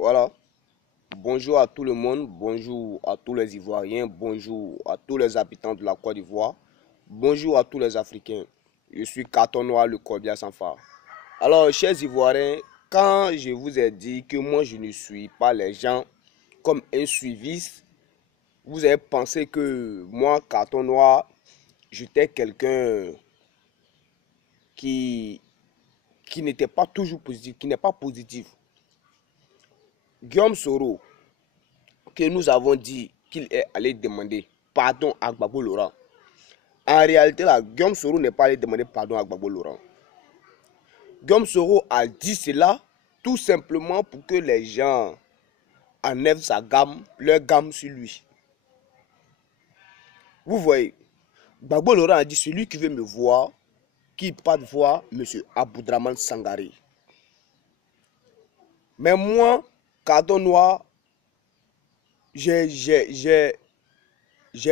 Voilà. Bonjour à tout le monde, bonjour à tous les Ivoiriens, bonjour à tous les habitants de la Côte d'Ivoire, bonjour à tous les Africains. Je suis Carton Noir, le Corbia sans phare. Alors, chers Ivoiriens, quand je vous ai dit que moi je ne suis pas les gens comme un suiviste, vous avez pensé que moi, Carton Noir, j'étais quelqu'un qui, qui n'était pas toujours positif, qui n'est pas positif. Guillaume Soro, que nous avons dit qu'il est allé demander pardon à Gbagbo Laurent. En réalité, là, Guillaume Soro n'est pas allé demander pardon à Gbagbo Laurent. Guillaume Soro a dit cela tout simplement pour que les gens enlèvent leur gamme sur lui. Vous voyez, Gbagbo Laurent a dit celui qui veut me voir, qui parte voir M. Aboudraman Sangaré. Mais moi, Carton Noir, j'ai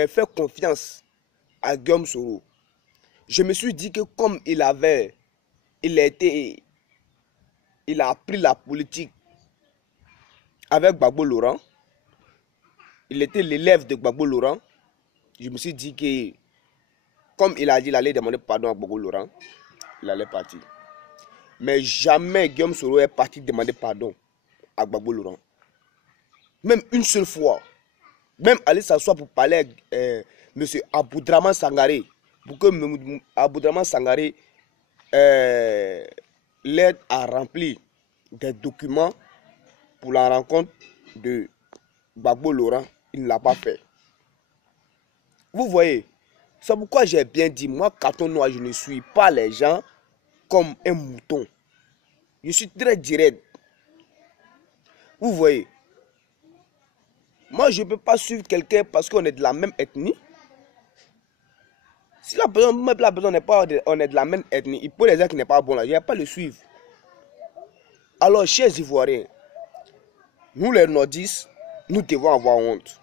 fait confiance à Guillaume Soro. Je me suis dit que comme il a appris la politique avec Gbagbo Laurent, il était l'élève de Gbagbo Laurent. Je me suis dit que comme il a dit qu'il allait demander pardon à Gbagbo Laurent, il allait partir. Mais jamais Guillaume Soro est parti demander pardon à Gbagbo Laurent. Même une seule fois. Même aller s'asseoir pour parler à M. Aboudraman Sangaré. Pour que Aboudraman Sangaré l'aide à remplir des documents pour la rencontre de Gbagbo Laurent. Il ne l'a pas fait. Vous voyez, c'est pourquoi j'ai bien dit, moi, Carton Noir, je ne suis pas les gens comme un mouton. Je suis très direct. Vous voyez, moi, je ne peux pas suivre quelqu'un parce qu'on est de la même ethnie. Si la personne n'est pas, on est de la même ethnie, il peut les dire qu'il n'est pas bon là, je ne vais pas le suivre. Alors, chers Ivoiriens, nous les nordistes, nous devons avoir honte.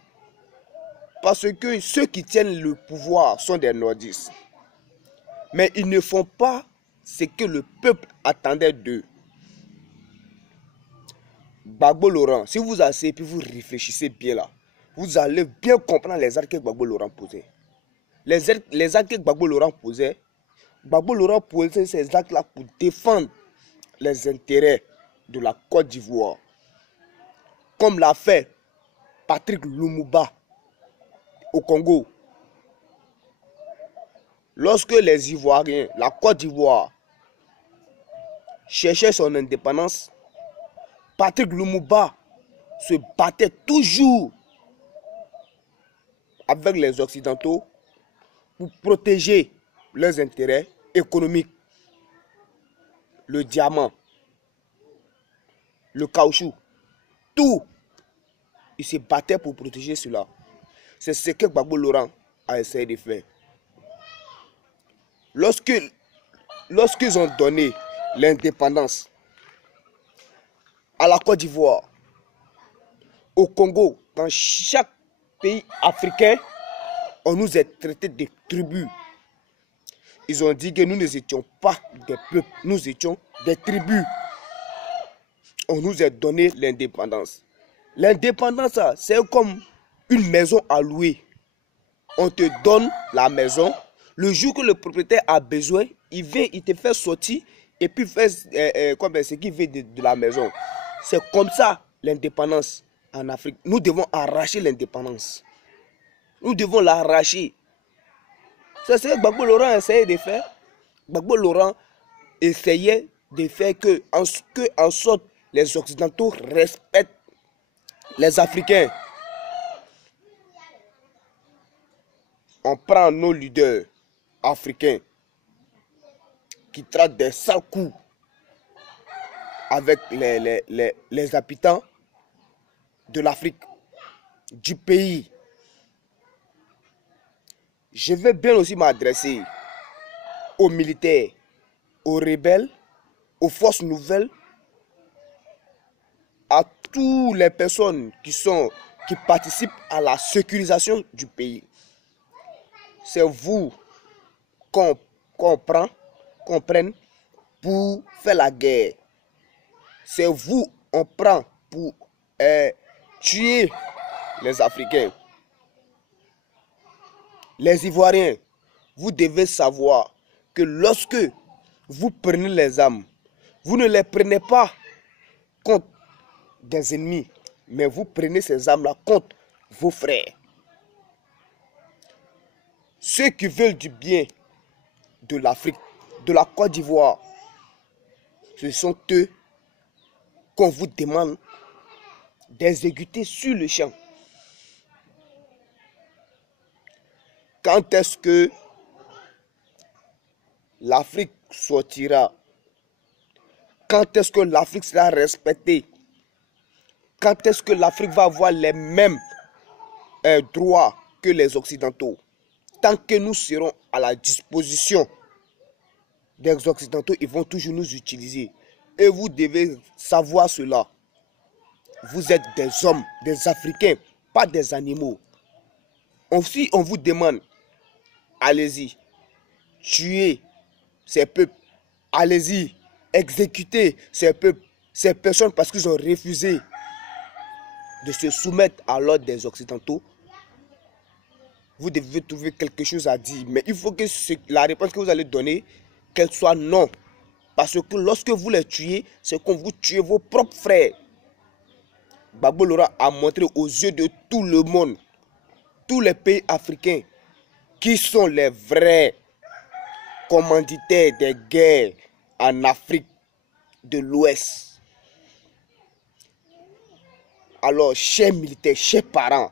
Parce que ceux qui tiennent le pouvoir sont des nordistes. Mais ils ne font pas ce que le peuple attendait d'eux. Gbagbo Laurent, si vous asseyez et vous réfléchissez bien là, vous allez bien comprendre les actes que Gbagbo Laurent posait. Les actes que Gbagbo Laurent posait ces actes-là pour défendre les intérêts de la Côte d'Ivoire. Comme l'a fait Patrick Lumumba au Congo. Lorsque les Ivoiriens, la Côte d'Ivoire, cherchaient son indépendance, Patrick Lumumba se battait toujours avec les Occidentaux pour protéger leurs intérêts économiques. Le diamant, le caoutchouc, tout. Il se battait pour protéger cela. C'est ce que Gbagbo Laurent a essayé de faire. Lorsqu'ils ont donné l'indépendance à la Côte d'Ivoire, au Congo, dans chaque pays africain, on nous a traités de tribus. Ils ont dit que nous n'étions pas des peuples, nous étions des tribus. On nous a donné l'indépendance. L'indépendance, c'est comme une maison à louer. On te donne la maison. Le jour que le propriétaire a besoin, il vient, il te fait sortir et puis fait ce qu'il veut de la maison. C'est comme ça l'indépendance en Afrique. Nous devons arracher l'indépendance. Nous devons l'arracher. C'est ce que Gbagbo Laurent essayait de faire. Gbagbo Laurent essayait de faire en sorte les Occidentaux respectent les Africains. On prend nos leaders africains qui traitent des sales coups avec les habitants de l'Afrique, du pays. Je vais bien aussi m'adresser aux militaires, aux rebelles, aux forces nouvelles, à toutes les personnes qui participent à la sécurisation du pays. C'est vous qu'on prenne pour faire la guerre. C'est vous qu'on prend pour tuer les Africains. Les Ivoiriens, vous devez savoir que lorsque vous prenez les armes, vous ne les prenez pas contre des ennemis, mais vous prenez ces armes-là contre vos frères. Ceux qui veulent du bien de l'Afrique, de la Côte d'Ivoire, ce sont eux qu'on vous demande d'exécuter sur le champ. Quand est-ce que l'Afrique sortira? Quand est-ce que l'Afrique sera respectée? Quand est-ce que l'Afrique va avoir les mêmes droits que les Occidentaux? Tant que nous serons à la disposition des Occidentaux, ils vont toujours nous utiliser. Et vous devez savoir cela. Vous êtes des hommes, des Africains, pas des animaux. Si on vous demande, allez-y, tuez ces peuples, allez-y, exécutez ces peuples, ces personnes parce qu'ils ont refusé de se soumettre à l'ordre des Occidentaux, vous devez trouver quelque chose à dire. Mais il faut que la réponse que vous allez donner, qu'elle soit non. Parce que lorsque vous les tuez, c'est comme vous tuez vos propres frères. Gbagbo Laurent a montré aux yeux de tout le monde, tous les pays africains, qui sont les vrais commanditaires des guerres en Afrique de l'Ouest. Alors, chers militaires, chers parents,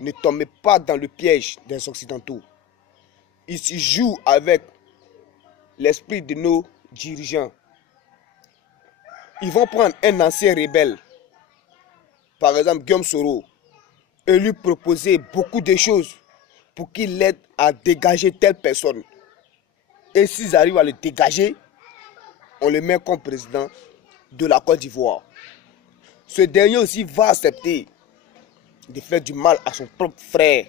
ne tombez pas dans le piège des Occidentaux. Ils se jouent avec l'esprit de nos dirigeants. Ils vont prendre un ancien rebelle, par exemple Guillaume Soro, et lui proposer beaucoup de choses pour qu'il l'aide à dégager telle personne. Et s'ils arrivent à le dégager, on le met comme président de la Côte d'Ivoire. Ce dernier aussi va accepter de faire du mal à son propre frère.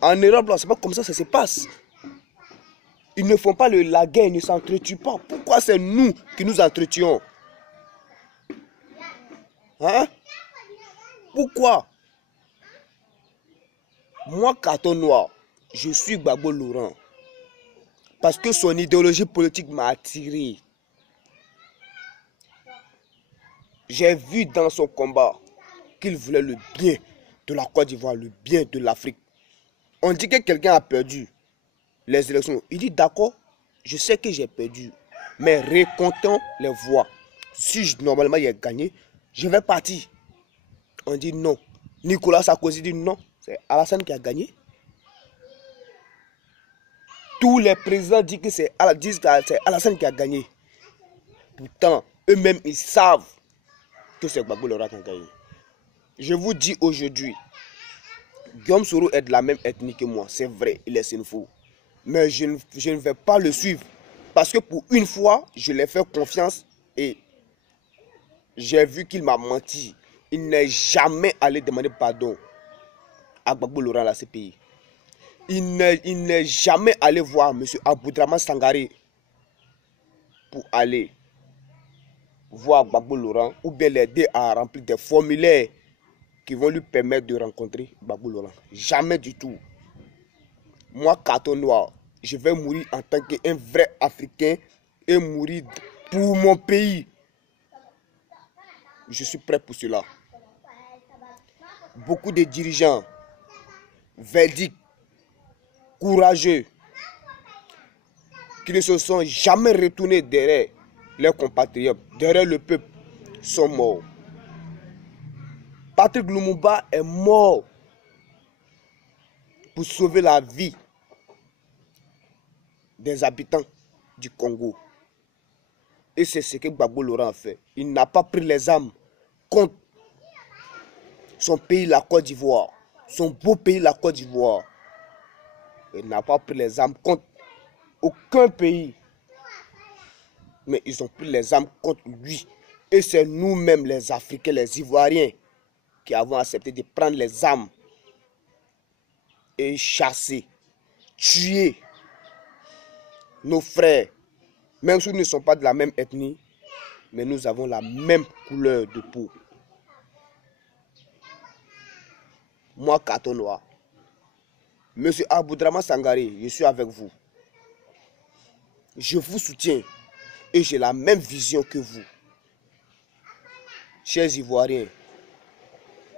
En Europe, c'est pas comme ça se passe. Ils ne font pas la guerre, ils ne s'entretuent pas. Pourquoi c'est nous qui nous entretuons? Hein? Pourquoi? Moi, carton noir, je suis Gbagbo Laurent. Parce que son idéologie politique m'a attiré. J'ai vu dans son combat qu'il voulait le bien de la Côte d'Ivoire, le bien de l'Afrique. On dit que quelqu'un a perdu les élections. Il dit d'accord, je sais que j'ai perdu, mais recomptons les voix. Si normalement il a gagné, je vais partir. On dit non. Nicolas Sarkozy dit non, c'est Alassane qui a gagné. Tous les présidents disent que c'est Alassane qui a gagné. Pourtant, eux-mêmes, ils savent que c'est Gbagbo Laurent qui a gagné. Je vous dis aujourd'hui, Guillaume Soro est de la même ethnie que moi, c'est vrai, il est sinfou. Mais je ne vais pas le suivre. Parce que pour une fois, je lui ai fait confiance et j'ai vu qu'il m'a menti. Il n'est jamais allé demander pardon à Gbagbo Laurent dans ce pays. Il n'est jamais allé voir M. Aboudraman Sangaré pour aller voir Gbagbo Laurent ou bien l'aider à remplir des formulaires qui vont lui permettre de rencontrer Gbagbo Laurent. Jamais du tout. Moi, carton noir, je vais mourir en tant qu'un vrai Africain et mourir pour mon pays. Je suis prêt pour cela. Beaucoup de dirigeants verdict, courageux, qui ne se sont jamais retournés derrière leurs compatriotes, derrière le peuple, sont morts. Patrick Lumumba est mort pour sauver la vie des habitants du Congo. Et c'est ce que Gbagbo Laurent a fait. Il n'a pas pris les armes contre son pays, la Côte d'Ivoire. Son beau pays, la Côte d'Ivoire. Il n'a pas pris les armes contre aucun pays. Mais ils ont pris les armes contre lui. Et c'est nous-mêmes, les Africains, les Ivoiriens, qui avons accepté de prendre les armes et chasser, tuer nos frères Même si nous ne sommes pas de la même ethnie, mais nous avons la même couleur de peau. Moi, carton noir. Monsieur Aboudraman Sangaré, je suis avec vous. Je vous soutiens et j'ai la même vision que vous. Chers Ivoiriens,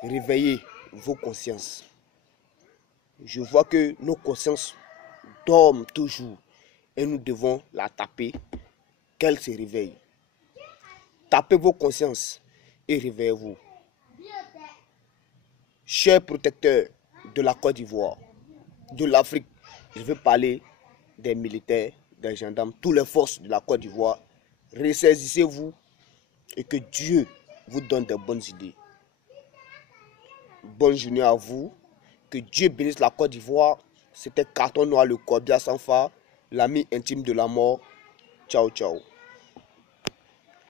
réveillez vos consciences. Je vois que nos consciences dorment toujours et nous devons la taper, qu'elle se réveille. Tapez vos consciences et réveillez-vous. Chers protecteurs de la Côte d'Ivoire, de l'Afrique, je veux parler des militaires, des gendarmes, toutes les forces de la Côte d'Ivoire. Ressaisissez-vous et que Dieu vous donne de bonnes idées. Bonne journée à vous. Que Dieu bénisse la Côte d'Ivoire. C'était Carton Noir, le cordial sans phare, l'ami intime de la mort. Ciao, ciao.